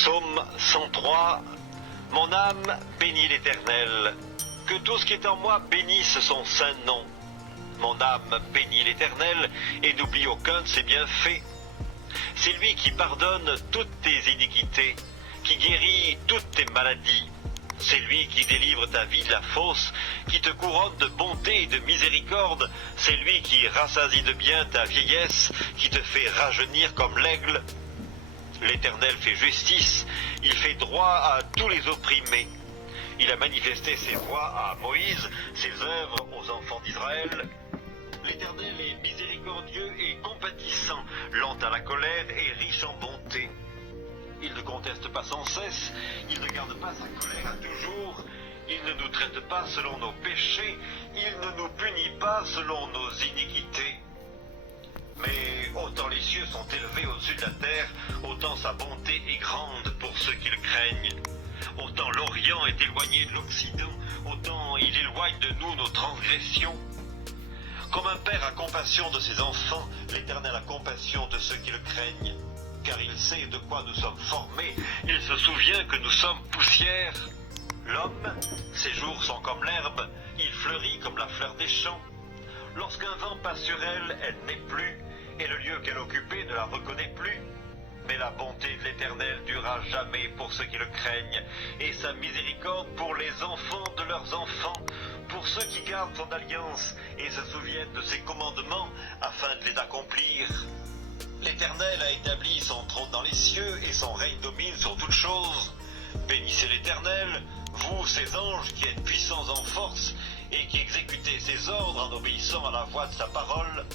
Psaume 103. Mon âme bénit l'Éternel. Que tout ce qui est en moi bénisse son saint nom. Mon âme bénit l'Éternel et n'oublie aucun de ses bienfaits. C'est lui qui pardonne toutes tes iniquités, qui guérit toutes tes maladies. C'est lui qui délivre ta vie de la fosse, qui te couronne de bonté et de miséricorde. C'est lui qui rassasie de bien ta vieillesse, qui te fait rajeunir comme l'aigle. L'Éternel fait justice, il fait droit à tous les opprimés. Il a manifesté ses voies à Moïse, ses œuvres aux enfants d'Israël. L'Éternel est miséricordieux et compatissant, lent à la colère et riche en bonté. Il ne conteste pas sans cesse, il ne garde pas sa colère à toujours, il ne nous traite pas selon nos péchés, il ne nous punit pas selon nos iniquités. Mais autant les cieux sont élevés au-dessus de la terre, autant sa bonté est grande pour ceux qui le craignent. Autant l'Orient est éloigné de l'Occident, autant il éloigne de nous nos transgressions. Comme un père a compassion de ses enfants, l'Éternel a compassion de ceux qui le craignent. Car il sait de quoi nous sommes formés, il se souvient que nous sommes poussière. L'homme, ses jours sont comme l'herbe, il fleurit comme la fleur des champs. Lorsqu'un vent passe sur elle, elle n'est plus, et le lieu qu'elle occupait ne la reconnaît plus. Mais la bonté de l'Éternel durera jamais pour ceux qui le craignent, et sa miséricorde pour les enfants de leurs enfants, pour ceux qui gardent son alliance et se souviennent de ses commandements afin de les accomplir. L'Éternel a établi son trône dans les cieux et son règne domine sur toutes choses. Bénissez l'Éternel, vous ses anges qui êtes puissants en force et qui exécutez ses ordres en obéissant à la voix de sa parole.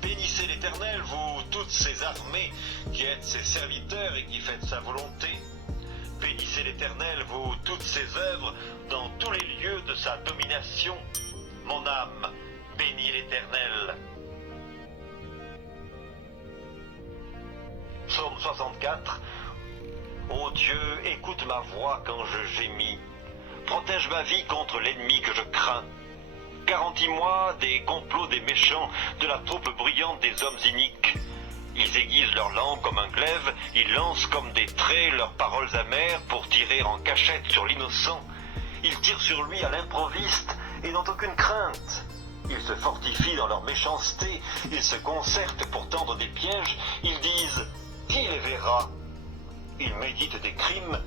Bénissez l'Éternel, vous toutes ses armées qui êtes ses serviteurs et qui faites sa volonté. Bénissez l'Éternel, vous toutes ses œuvres dans tous les lieux de sa domination. Mon âme bénit l'Éternel. Psaume 64. Ô Dieu, écoute ma voix quand je gémis. Protège ma vie contre l'ennemi que je crains. Garantis-moi des complots des méchants, de la troupe bruyante des hommes iniques. Ils aiguisent leur langue comme un glaive, ils lancent comme des traits leurs paroles amères pour tirer en cachette sur l'innocent. Ils tirent sur lui à l'improviste et n'ont aucune crainte. Ils se fortifient dans leur méchanceté, ils se concertent pour tendre des pièges, ils disent « Qui les verra ?» Ils méditent des crimes.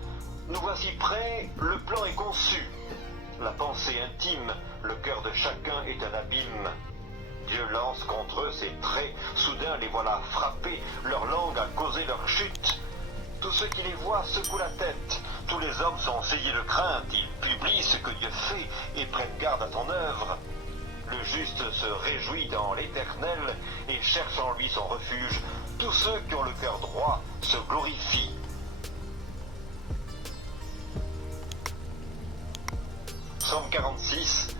Nous voici prêts, le plan est conçu. La pensée intime, le cœur de chacun est un abîme. Dieu lance contre eux ses traits, soudain les voilà frappés, leur langue a causé leur chute. Tous ceux qui les voient secouent la tête, tous les hommes sont saisis de crainte, ils publient ce que Dieu fait et prennent garde à son œuvre. Le juste se réjouit dans l'Éternel et cherche en lui son refuge. Tous ceux qui ont le cœur droit se glorifient. Psaume 46.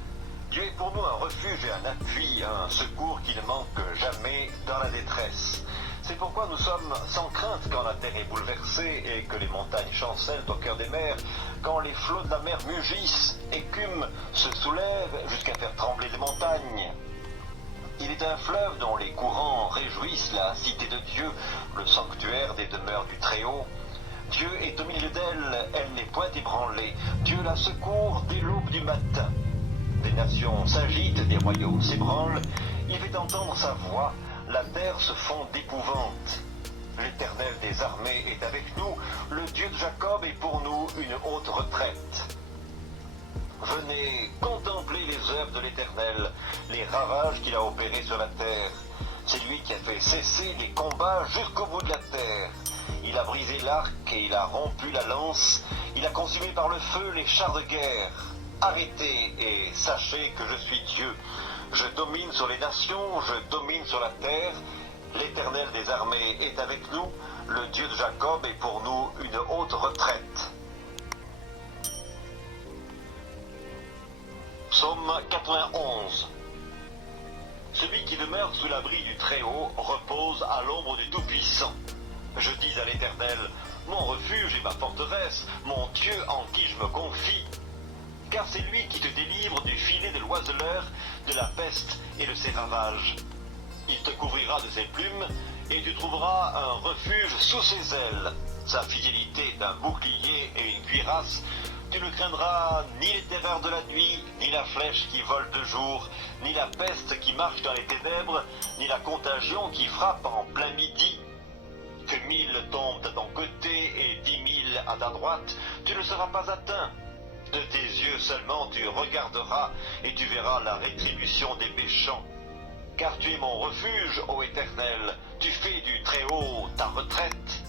Dieu est pour nous un refuge et un appui, un secours qui ne manque jamais dans la détresse. C'est pourquoi nous sommes sans crainte quand la terre est bouleversée et que les montagnes chancellent au cœur des mers, quand les flots de la mer mugissent, écument, se soulèvent jusqu'à faire trembler les montagnes. Il est un fleuve dont les courants réjouissent la cité de Dieu, le sanctuaire des demeures du Très-Haut. Dieu est au milieu d'elle, elle n'est point ébranlée. Dieu la secourt dès l'aube du matin. Des nations s'agitent, des royaumes s'ébranlent. Il fait entendre sa voix, la terre se fond d'épouvante. L'Éternel des armées est avec nous, le Dieu de Jacob est pour nous une haute retraite. Venez contempler les œuvres de l'Éternel, les ravages qu'il a opérés sur la terre. C'est lui qui a fait cesser les combats jusqu'au bout de la terre. Il a brisé l'arc et il a rompu la lance. Il a consumé par le feu les chars de guerre. Arrêtez et sachez que je suis Dieu. Je domine sur les nations, je domine sur la terre. L'Éternel des armées est avec nous. Le Dieu de Jacob est pour nous une haute retraite. Psaume 91. Celui qui demeure sous l'abri du Très-Haut repose à l'ombre du Tout-Puissant. Je dis à l'Éternel, mon refuge et ma forteresse, mon Dieu en qui je me confie. Car c'est lui qui te délivre du filet de l'oiseleur, de la peste et de ses ravages. Il te couvrira de ses plumes, et tu trouveras un refuge sous ses ailes. Sa fidélité est un bouclier et une cuirasse. Tu ne craindras ni les terreurs de la nuit, ni la flèche qui vole de jour, ni la peste qui marche dans les ténèbres, ni la contagion qui frappe en plein midi. Que 1000 tombent à ton côté et 10 000 à ta droite, tu ne seras pas atteint. De tes yeux seulement tu regarderas et tu verras la rétribution des méchants. Car tu es mon refuge, ô Éternel, tu fais du Très-Haut ta retraite.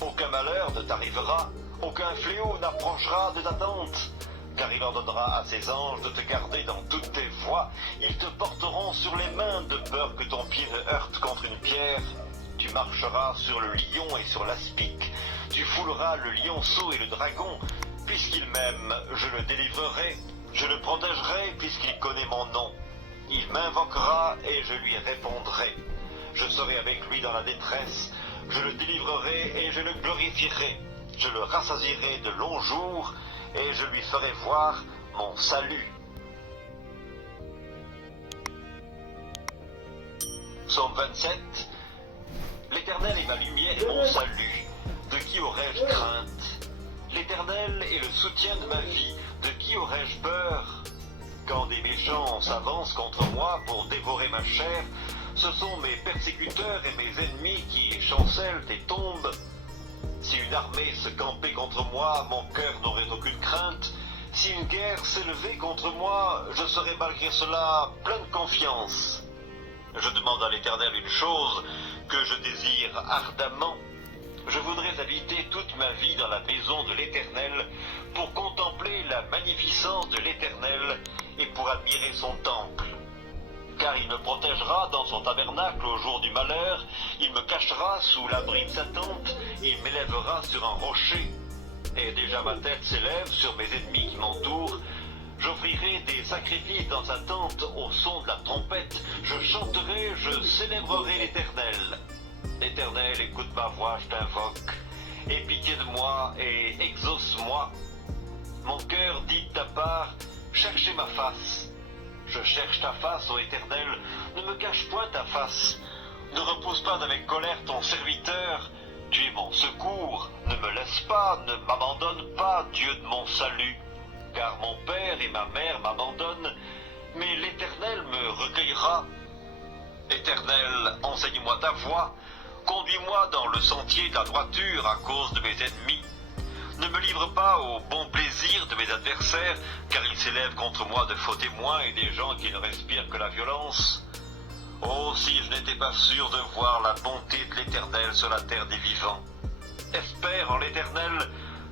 Aucun malheur ne t'arrivera, aucun fléau n'approchera de ta tente. Car il ordonnera à ses anges de te garder dans toutes tes voies. Ils te porteront sur les mains de peur que ton pied ne heurte contre une pierre. Tu marcheras sur le lion et sur l'aspic. Tu fouleras le lionceau et le dragon. Puisqu'il m'aime, je le délivrerai. Je le protégerai puisqu'il connaît mon nom. Il m'invoquera et je lui répondrai. Je serai avec lui dans la détresse. Je le délivrerai et je le glorifierai. Je le rassasierai de longs jours et je lui ferai voir mon salut. Psaume 27. L'Éternel est ma lumière et mon salut. De qui aurais-je crainte? L'Éternel est le soutien de ma vie. De qui aurais-je peur? Quand des méchants s'avancent contre moi pour dévorer ma chair, ce sont mes persécuteurs et mes ennemis qui chancellent et tombent. Si une armée se campait contre moi, mon cœur n'aurait aucune crainte. Si une guerre s'élevait contre moi, je serais malgré cela plein de confiance. Je demande à l'Éternel une chose que je désire ardemment. Je voudrais habiter toute ma vie dans la maison de l'Éternel pour contempler la magnificence de l'Éternel et pour admirer son temple. Car il me protégera dans son tabernacle au jour du malheur, il me cachera sous l'abri de sa tente, et il m'élèvera sur un rocher. Et déjà ma tête s'élève sur mes ennemis qui m'entourent. J'offrirai des sacrifices dans sa tente au son de la trompette. Je chanterai, je célébrerai l'Éternel. L'Éternel, écoute ma voix, je t'invoque. Aie pitié de moi et exauce-moi. Mon cœur dit de ta part, cherchez ma face. Je cherche ta face, ô Éternel, ne me cache point ta face. Ne repousse pas avec colère ton serviteur. Tu es mon secours, ne me laisse pas, ne m'abandonne pas, Dieu de mon salut. Car mon père et ma mère m'abandonnent, mais l'Éternel me recueillera. Éternel, enseigne-moi ta voie, conduis-moi dans le sentier de la droiture à cause de mes ennemis. Ne me livre pas au bon plaisir de mes adversaires, car ils s'élèvent contre moi de faux témoins et des gens qui ne respirent que la violence. Oh, si je n'étais pas sûr de voir la bonté de l'Éternel sur la terre des vivants. Espère en l'Éternel,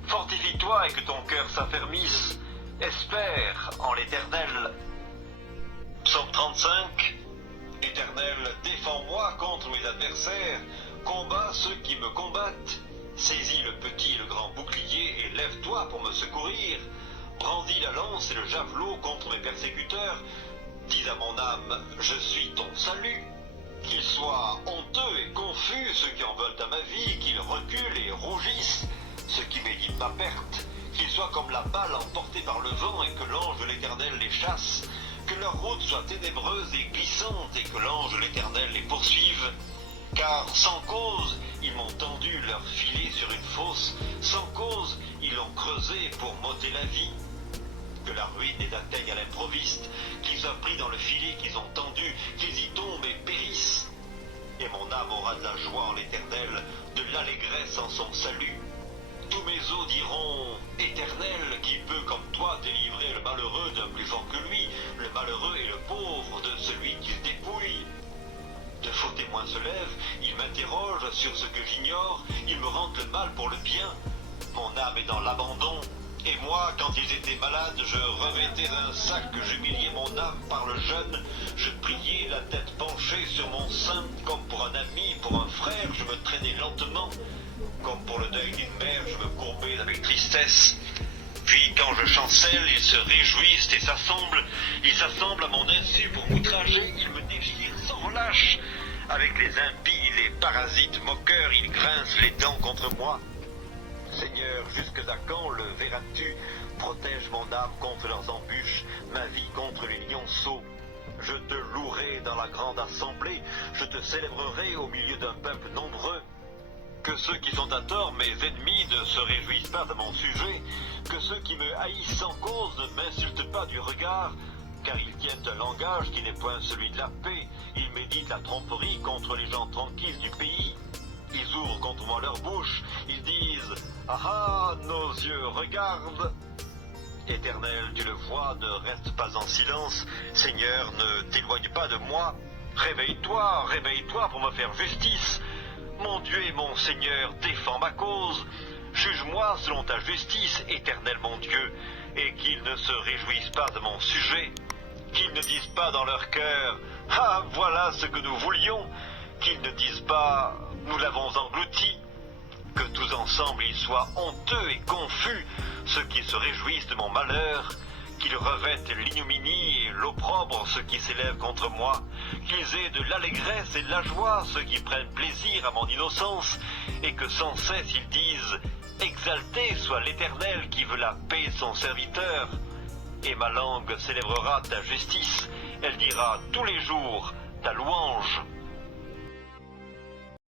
fortifie-toi et que ton cœur s'affermisse. Espère en l'Éternel. Psaume 35. Éternel, défends-moi contre mes adversaires, combat ceux qui me combattent. Saisis le petit et le grand bouclier et lève-toi pour me secourir. Brandis la lance et le javelot contre mes persécuteurs. Dis à mon âme, je suis ton salut. Qu'ils soient honteux et confus, ceux qui en veulent à ma vie, qu'ils reculent et rougissent, ceux qui méditent ma perte. Qu'ils soient comme la balle emportée par le vent et que l'ange de l'Éternel les chasse. Que leur route soit ténébreuse et glissante et que l'ange de l'Éternel les poursuive. Car sans cause, ils m'ont tendu leur filet sur une fosse, sans cause, ils l'ont creusé pour m'ôter la vie. Que la ruine les atteigne à l'improviste, qu'ils soient pris dans le filet qu'ils ont tendu, qu'ils y tombent et périssent. Et mon âme aura de la joie en l'Éternel, de l'allégresse en son salut. Tous mes os diront, Éternel, qui peut comme toi délivrer le malheureux d'un plus fort que lui, le malheureux et le pauvre de celui qu'il dépouille. De faux témoins se lèvent, ils m'interrogent sur ce que j'ignore, ils me rendent le mal pour le bien. Mon âme est dans l'abandon, et moi, quand ils étaient malades, je revêtais un sac, j'humiliais mon âme par le jeûne, je priais la tête penchée sur mon sein, comme pour un ami, pour un frère, je me traînais lentement. Comme pour le deuil d'une mère, je me courbais avec tristesse. Puis quand je chancelle, ils se réjouissent et s'assemblent à mon insu pour m'outrager, ils me déchirent sans relâche. Avec les impies, les parasites moqueurs, ils grincent les dents contre moi. Seigneur, jusque à quand le verras-tu? Protège mon âme contre leurs embûches, ma vie contre les lionceaux. Je te louerai dans la grande assemblée, je te célébrerai au milieu d'un peuple nombreux. Que ceux qui sont à tort, mes ennemis, ne se réjouissent pas à mon sujet, que ceux qui me haïssent sans cause ne m'insultent pas du regard, car ils tiennent un langage qui n'est point celui de la paix, ils méditent la tromperie contre les gens tranquilles du pays. Ils ouvrent contre moi leur bouche, ils disent « Ah ah, nos yeux regardent !» Éternel, tu le vois, ne reste pas en silence. Seigneur, ne t'éloigne pas de moi. Réveille-toi, réveille-toi pour me faire justice. Mon Dieu et mon Seigneur, défends ma cause. Juge-moi selon ta justice, Éternel mon Dieu, et qu'ils ne se réjouissent pas de mon sujet. Qu'ils ne disent pas dans leur cœur « Ah, voilà ce que nous voulions !» Qu'ils ne disent pas « Nous l'avons englouti !» Que tous ensemble ils soient honteux et confus, ceux qui se réjouissent de mon malheur, qu'ils revêtent l'ignominie et l'opprobre ceux qui s'élèvent contre moi, qu'ils aient de l'allégresse et de la joie ceux qui prennent plaisir à mon innocence, et que sans cesse ils disent « Exalté soit l'Éternel qui veut la paix de son serviteur !» Et ma langue célébrera ta justice, elle dira tous les jours ta louange.